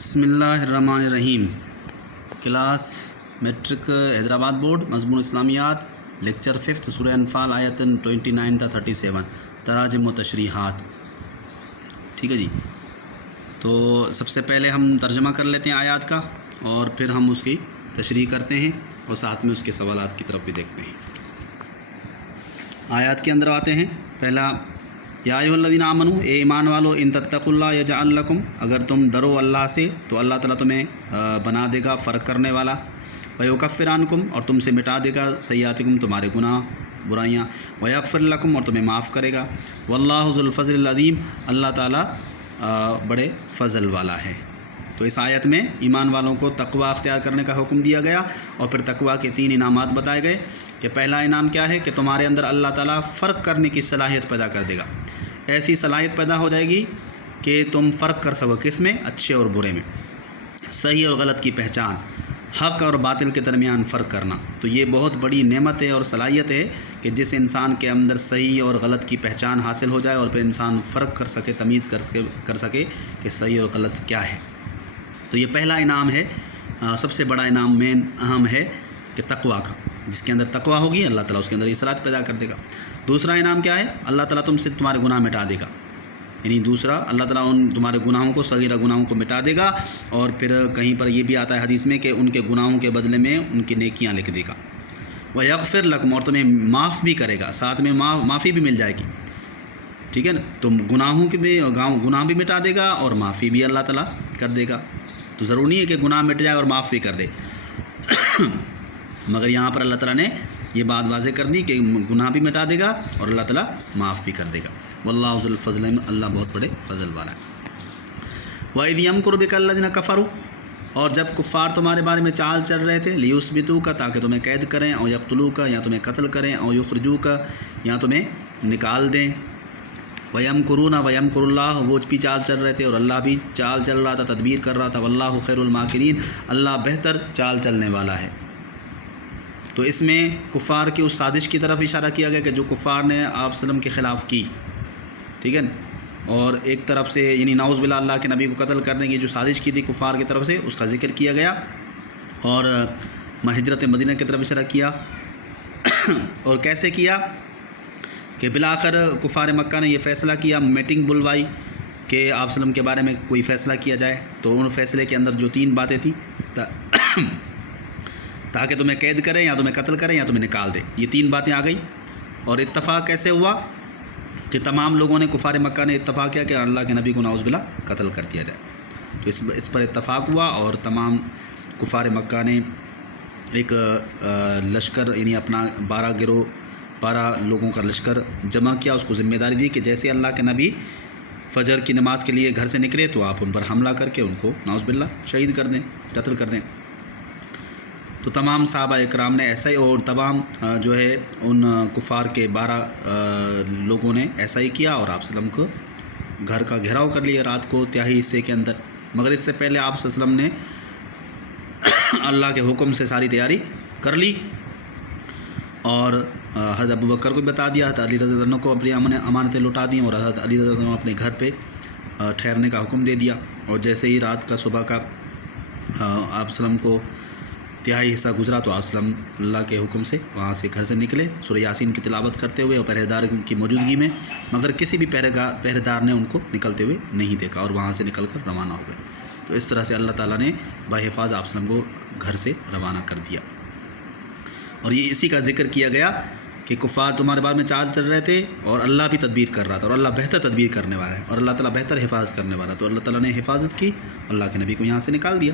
بسم اللہ الرحمن الرحیم۔ کلاس میٹرک حیدرآباد بورڈ، مضمون اسلامیات، لیکچر 5 سورہ انفال آیت 29 تا 37 تراجم و تشریحات۔ ٹھیک ہے جی، تو سب سے پہلے ہم ترجمہ کر لیتے ہیں آیات کا اور پھر ہم اس کی تشریح کرتے ہیں اور ساتھ میں اس کے سوالات کی طرف بھی دیکھتے ہیں۔ آیات کے اندر آتے ہیں۔ پہلا، یا ایھا الذین آمنوا، اے ایمان والو، ان تتقوا اللہ یجعل لکم، اگر تم ڈرو اللہ سے تو اللہ تعالیٰ تمہیں بنا دے گا فرق کرنے والا، ویکفر عنکم، اور تم سے مٹا دے گا سیئاتکم، تمہارے گناہ برائیاں، ویغفر لکم، اور تمہیں معاف کرے گا، واللہ ذو الفضل العظیم، اللہ تعالیٰ بڑے فضل والا ہے۔ تو اس آیت میں ایمان والوں کو تقوی اختیار کرنے کا حکم دیا گیا اور پھر تقوی کے 3 انعامات بتائے گئے کہ پہلا انعام کیا ہے کہ تمہارے اندر اللہ تعالیٰ فرق کرنے کی صلاحیت پیدا کر دے گا۔ ایسی صلاحیت پیدا ہو جائے گی کہ تم فرق کر سکو، کس میں؟ اچھے اور برے میں، صحیح اور غلط کی پہچان، حق اور باطل کے درمیان فرق کرنا۔ تو یہ بہت بڑی نعمت ہے اور صلاحیت ہے کہ جس انسان کے اندر صحیح اور غلط کی پہچان حاصل ہو جائے اور پھر انسان فرق کر سکے، تمیز کر سکے کہ صحیح اور غلط کیا ہے۔ تو یہ پہلا انعام ہے، سب سے بڑا انعام، مین اہم ہے کہ تقوی کا۔ جس کے اندر تقوی ہوگی اللہ تعالیٰ اس کے اندر اصلاحات پیدا کر دے گا۔ دوسرا انعام کیا ہے؟ اللہ تعالیٰ تم سے تمہارے گناہ مٹا دے گا، یعنی دوسرا اللہ تعالیٰ ان تمہارے گناہوں کو، صغیرہ گناہوں کو مٹا دے گا، اور پھر کہیں پر یہ بھی آتا ہے حدیث میں کہ ان کے گناہوں کے بدلے میں ان کی نیکیاں لکھ دے گا، ویغفر لکم، اور تمہیں معاف بھی کرے گا، ساتھ میں معافی بھی مل جائے گی۔ ٹھیک ہے نا، تم گناہوں کے بھی گناہ بھی مٹا دے گا اور معافی بھی اللہ تعالیٰ کر دے گا۔ تو ضروری نہیں ہے کہ گناہ مٹ جائے اور معاف بھی کر دے مگر یہاں پر اللہ تعالیٰ نے یہ بات واضح کر دی کہ گناہ بھی مٹا دے گا اور اللہ تعالیٰ معاف بھی کر دے گا۔ واللہ ذو الفضل، اللہ بہت بڑے فضل والا ہے۔ وَإِذْ يَمْكُرُ بِكَ الَّذِينَ كَفَرُوا، اور جب کفار تمہارے بارے میں چال چل رہے تھے، لِيُثْبِتُوكَ، تاکہ تمہیں قید کریں، اور يَقْتُلُوكَ، یا تمہیں قتل کریں، اور يُخْرِجُوكَ، یا تمہیں نکال دیں۔ وَيَمْكُرُونَ وَيَمْكُرُ اللَّهُ، وہ بھی چال چل رہے تھے اور اللہ بھی چال چل رہا تھا، تدبیر کر رہا تھا۔ وَاللَّهُ خَيْرُ الْمَاكِرِينَ، اللہ بہتر چال چلنے والا ہے۔ تو اس میں کفار کی اس سازش کی طرف اشارہ کیا گیا کہ جو کفار نے آپ وسلم کے خلاف کی، ٹھیک ہے نا، اور ایک طرف سے یعنی نعوذ باللہ اللہ کے نبی کو قتل کرنے کی جو سازش کی تھی کفار کی طرف سے، اس کا ذکر کیا گیا، اور ہجرت مدینہ کی طرف اشارہ کیا اور کیسے کیا کہ بالآخر کفار مکہ نے یہ فیصلہ کیا، میٹنگ بلوائی کہ آپ وسلم کے بارے میں کوئی فیصلہ کیا جائے۔ تو ان فیصلے کے اندر جو 3 باتیں تھیں، تاکہ تمہیں قید کریں، یا تمہیں قتل کریں، یا تمہیں نکال دیں، یہ 3 باتیں آ گئی۔ اور اتفاق کیسے ہوا کہ تمام لوگوں نے، کفار مکہ نے اتفاق کیا کہ اللہ کے نبی کو نعوذ باللہ قتل کر دیا جائے۔ تو اس پر اتفاق ہوا اور تمام کفار مکہ نے ایک لشکر، یعنی اپنا 12 لوگوں کا لشکر جمع کیا، اس کو ذمہ داری دی کہ جیسے اللہ کے نبی فجر کی نماز کے لیے گھر سے نکلے تو آپ ان پر حملہ کر کے ان کو نعوذ باللہ شہید کر دیں، قتل کر دیں۔ تو تمام صحابہ اکرام نے ایسا ہی، اور تمام جو ہے ان کفار کے 12 لوگوں نے ایسا ہی کیا، اور آپ وسلم کو گھر کا گھیراؤ کر لیا رات کو تہائی حصے کے اندر۔ مگر اس سے پہلے آپ وسلم نے اللہ کے حکم سے ساری تیاری کر لی، اور حضرت ابوبکر کو بتا دیا، حضرت علی رضی اللہ عنہ کو اپنی امانتیں لوٹا دیں، اور حضرت علی رضی اللہ عنہ اپنے گھر پہ ٹھہرنے کا حکم دے دیا۔ اور جیسے ہی رات کا صبح کا آپ وسلم کو تہائی حصہ گزرا تو آپ وسلم اللہ کے حکم سے وہاں سے گھر سے نکلے، سورہ یاسین کی تلاوت کرتے ہوئے اور پہرے دار کی موجودگی میں، مگر کسی بھی پہرے دار نے ان کو نکلتے ہوئے نہیں دیکھا، اور وہاں سے نکل کر روانہ ہو گئے۔ تو اس طرح سے اللہ تعالیٰ نے بحفاظ آپ وسلم کو گھر سے روانہ کر دیا۔ اور یہ اسی کا ذکر کیا گیا کہ کفار تمہارے بارے میں چال چل رہے تھے اور اللہ بھی تدبیر کر رہا تھا، اور اللہ بہتر تدبیر کرنے والا ہے، اور اللہ تعالیٰ بہتر حفاظت کرنے والا۔ تو اللہ تعالیٰ نے حفاظت کی، اللہ کے نبی کو یہاں سے نکال دیا۔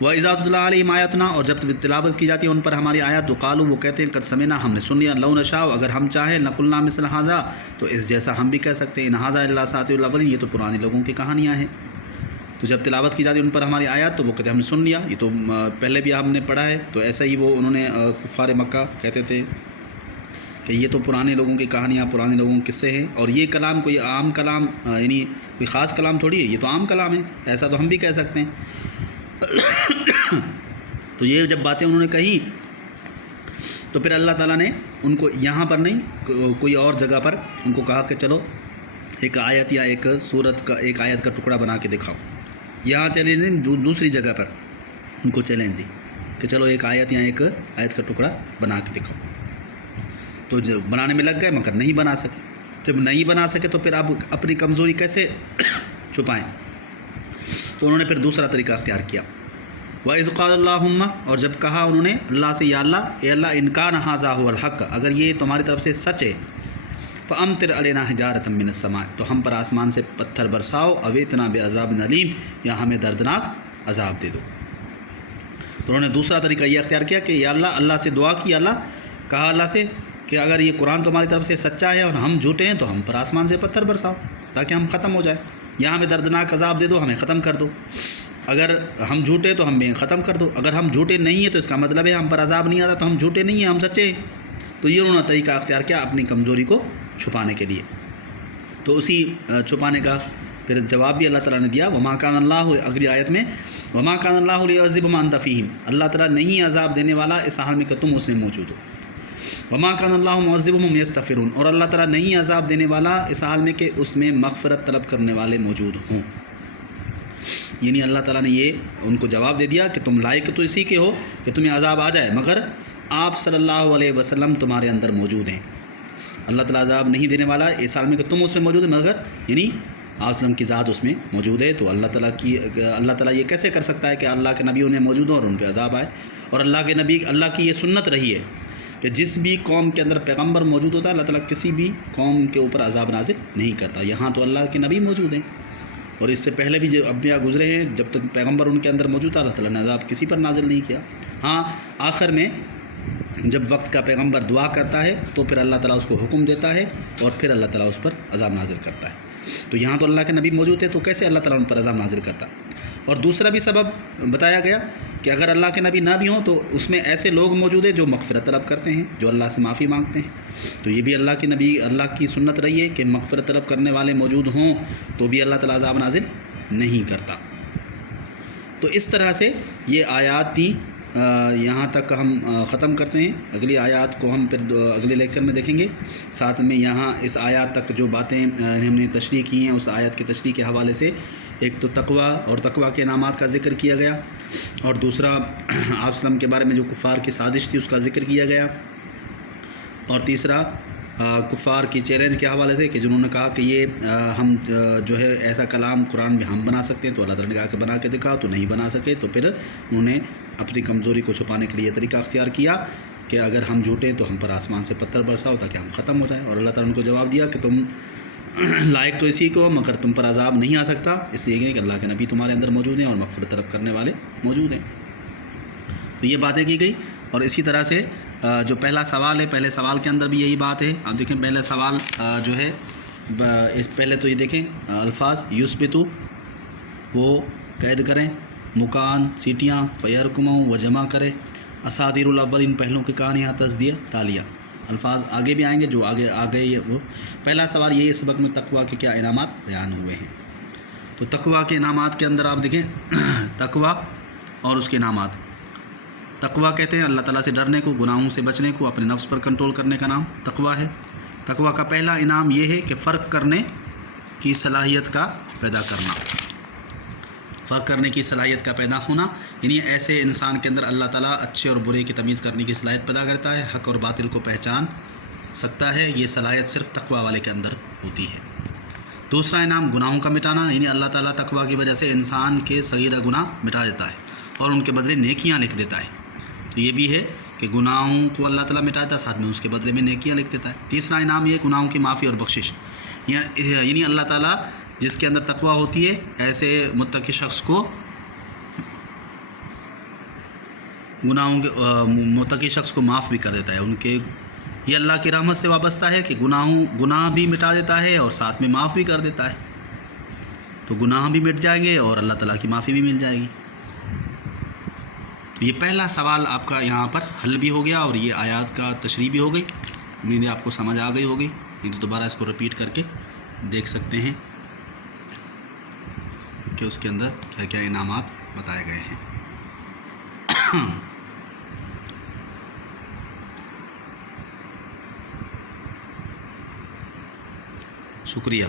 وَإِذَا تُتْلَىٰ عَلَيْهِمْ آیَاتُنَا، اور جب تلاوت کی جاتی ہے ان پر ہماری آیات، تو قالوا، وہ کہتے ہیں، قد سمعنا، ہم نے سن لیا، لو نشاء، اگر ہم چاہیں، لقلنا مثل ھذا، تو اس جیسا ہم بھی کہہ سکتے ہیں، ان ھذا الا اساطیر الاولین، یہ تو پرانے لوگوں کی کہانیاں ہیں۔ تو جب تلاوت کی جاتی ہے ان پر ہماری آیات تو وہ کہتے ہیں ہم نے سن لیا، یہ تو پہلے بھی ہم نے پڑھا ہے۔ تو ایسا ہی وہ انہوں نے کفار مکہ کہتے تھے کہ یہ تو پرانے لوگوں کی کہانیاں، پرانے لوگوں کے قصے ہیں، اور یہ کلام کوئی عام کلام، یعنی کوئی خاص کلام تھوڑی ہے، یہ تو عام کلام ہے، ایسا تو ہم بھی کہہ سکتے ہیں۔ تو یہ جب باتیں انہوں نے کہی تو پھر اللہ تعالیٰ نے ان کو یہاں پر نہیں، کوئی اور جگہ پر ان کو کہا کہ چلو ایک آیت یا ایک سورت کا ایک آیت کا ٹکڑا بنا کے دکھاؤ، यहाँ चैलेंज नहीं, दूसरी जगह पर उनको चैलेंज दी कि चलो एक आयत या एक आयत का टुकड़ा बना के दिखाओ। तो जो बनाने में लग गए मगर नहीं बना सके। जब नहीं बना सके तो फिर अब अपनी कमज़ोरी कैसे छुपाएं? तो उन्होंने फिर दूसरा तरीका अख्तियार किया। वइज़ क़ाल अल्लाहुम्मा, और जब कहा उन्होंने अल्लाह से, या अल्लाह इन कान हाज़ा हुवल हक़, अगर ये तुम्हारी तरफ से सच है, फ़अम्तिर अलैना हिजारतम मिनस समा, तो हम पर आसमान से पत्थर बरसाओ, अवेतना बेअज़ाबिन अलीम, या हमें दर्दनाक अजाब दे दो। तो उन्होंने दूसरा तरीका ये अख्तियार किया कि या अल्लाह से दुआ की, कहा अल्लाह से कि अगर ये कुरान तुम्हारी तरफ से सच्चा है और हम झूठे हैं तो हम पर आसमान से पत्थर बरसाओ ताकि हम ख़त्म हो जाए, या हमें दर्दनाक अजाब दे दो, हमें ख़त्म कर दो। अगर हम झूठे तो हमें ख़त्म कर दो, अगर हम झूठे नहीं हैं तो इसका मतलब है हम पर अजाब नहीं आता, तो हम झूठे नहीं हैं, हम सच्चे हैं। तो ये उन्होंने तरीका अख्तियार किया अपनी कमज़ोरी को छुपाने के लिए। तो उसी छुपाने का फिर जवाब भी अल्लाह ताला ने दिया। वमा कान अल्लाहु, अगली आयत में, वमा कान अल्लाहु लियुअज़्ज़िबहुम व अंत फ़ीहिम, अल्लाह ताला नहीं अजाब देने वाला इस हाल में कि तुम उसमें मौजूद हो। वमा कान अल्लाहु मुअज़्ज़िबहुम वहुम यस्तग़फ़िरून, और अल्लाह ताला नहीं अजाब देने वाला इस हाल में कि उसमें मग़फ़िरत तलब करने वाले मौजूद हों। यानी अल्लाह ताला ने ये उनको जवाब दे दिया कि तुम लायक तो इसी के हो कि तुम्हें अजाब आ जाए, मगर आप सल्लल्लाहु अलैहि वसल्लम तुम्हारे अंदर मौजूद हैं। अल्लाह ताला अजाब नहीं देने वाला इस हाल में कि तुम उसमें मौजूद है, मगर यानी आप वसल्लम की ज़ात उसमें मौजूद है। तो अल्लाह ताला ये कैसे कर सकता है कि अल्लाह के नबी उन्हें मौजूद हो और उन पर अजाब आए? और अल्लाह की ये सुन्नत रही है कि जिस भी कौम के अंदर पैगम्बर मौजूद होता है अल्लाह ताला किसी भी कौम के ऊपर अजाब नाज़िल नहीं करता। यहाँ तो अल्लाह के नबी मौजूद हैं और इससे पहले भी जो अम्बिया गुजरे हैं, जब तक पैगम्बर उनके अंदर मौजूद था अल्लाह ताला ने अजाब किसी पर नाजिल नहीं किया। हाँ, आखिर में जब वक्त का पैगम्बर दुआ करता है तो फिर अल्लाह ताला उसको हुक्म देता है और फिर अल्लाह ताला उस पर अजाब नाजिल करता है। तो यहाँ तो अल्लाह के नबी मौजूद है तो कैसे अल्लाह ताला उन पर अजाब नाजिल करता? और दूसरा भी सबब बताया गया कि अगर अल्लाह के नबी ना भी हों तो उसमें ऐसे लोग मौजूद हैं जो मग़फ़िरत तलब करते हैं, जो अल्लाह से माफ़ी मांगते हैं। तो ये भी अल्लाह की सुन्नत रही है कि मग़फ़िरत तलब करने वाले मौजूद हों तो भी अल्लाह ताला अज़ाब नाज़िल नहीं करता। तो इस तरह से ये आयत थी, यहाँ तक हम ख़त्म करते हैं। अगली आयत को हम फिर अगले लेक्चर में देखेंगे। साथ में यहाँ इस आयत तक जो बातें हमने तशरीह की हैं उस आयत की तशरीह के हवाले से एक तो तक़वा और तक़वा के इनामात का ज़िक्र किया गया, और दूसरा आप सल्लम के बारे में जो कुफ़ार की साजिश थी उसका ज़िक्र किया गया, और तीसरा कुफ़ार की चैलेंज के हवाले से कि जिन्होंने कहा कि ये हम जो है ऐसा कलाम कुरान में हम बना सकते हैं, तो अल्लाह ताला ने कहा कि बना के दिखा, तो नहीं बना सके। तो फिर उन्होंने अपनी कमज़ोरी को छुपाने के लिए तरीका अख्तियार किया कि अगर हम झूठे तो हम पर आसमान से पत्थर बरसाओ ताकि हम ख़त्म हो जाए। और अल्लाह ताला ने उनको जवाब दिया कि तुम लायक तो इसी को, मगर तुम पर अजाब नहीं आ सकता, इसलिए कि अल्लाह के नबी तुम्हारे अंदर मौजूद हैं और मग़फ़िरत तलब करने वाले मौजूद हैं। तो ये बातें की गई। और इसी तरह से जो पहला सवाल है, पहले सवाल के अंदर भी यही बात है। आप देखें पहले सवाल जो है इस पहले तो ये देखें अल्फाज युस्बितु, वो कैद करें, मुकान सीटियाँ, फ़यरकुमऊ व जमा करें, असातिरुल अव्वलिन पहलों की कहानियाँ, तस्दिया तालियाँ। अल्फाज आगे भी आएंगे जो आगे आ गए। वो पहला सवाल यही इस सबक में तक़वा के क्या इनामात बयान हुए हैं। तो तक़वा के इनामात के अंदर आप देखें तक़वा और उसके इनामात। तक़वा कहते हैं अल्लाह ताला से डरने को, गुनाहों से बचने को, अपने नफ्स पर कंट्रोल करने का नाम तक़वा है। तक़वा का पहला इनाम ये है कि फ़र्क करने की सलाहियत का पैदा करना, फ़र्क करने की सलाहियत का पैदा होना, यानी ऐसे इंसान के अंदर अल्लाह ताला अच्छे और बुरे की तमीज़ करने की सलाहियत पैदा करता है, हक़ और बातिल को पहचान सकता है। ये सलाहियत सिर्फ़ तक़वा वाले के अंदर होती है। दूसरा इनाम गुनाहों का मिटाना, यानी अल्लाह ताला तक़वा की वजह से इंसान के सगीरा गुनाह मिटा देता है और उनके बदले नेकियां लिख देता है। तो ये भी है कि गुनाहों को अल्लाह ताला मिटाता है, साथ में उसके बदले में नेकियां लिख देता है। तीसरा इनाम ये गुनाहों की माफ़ी और बख्शिश, यानी अल्लाह ताला जिसके अंदर तक़वा होती है ऐसे मुत्तकी शख्स को गुनाहों के मुत्तकी शख्स को माफ़ भी कर देता है। उनके ये अल्लाह की रहमत से वाबस्ता है कि गुनाह भी मिटा देता है और साथ में माफ़ भी कर देता है। तो गुनाह भी मिट जाएंगे और अल्लाह ताला की माफ़ी भी मिल जाएगी। तो ये पहला सवाल आपका यहाँ पर हल भी हो गया और ये आयत का तशरीह भी हो गई। उम्मीद है आपको समझ आ गई होगी, नहीं तो दोबारा इसको रिपीट करके देख सकते हैं कि उसके अंदर क्या क्या इनामात बताए गए हैं। शुक्रिया।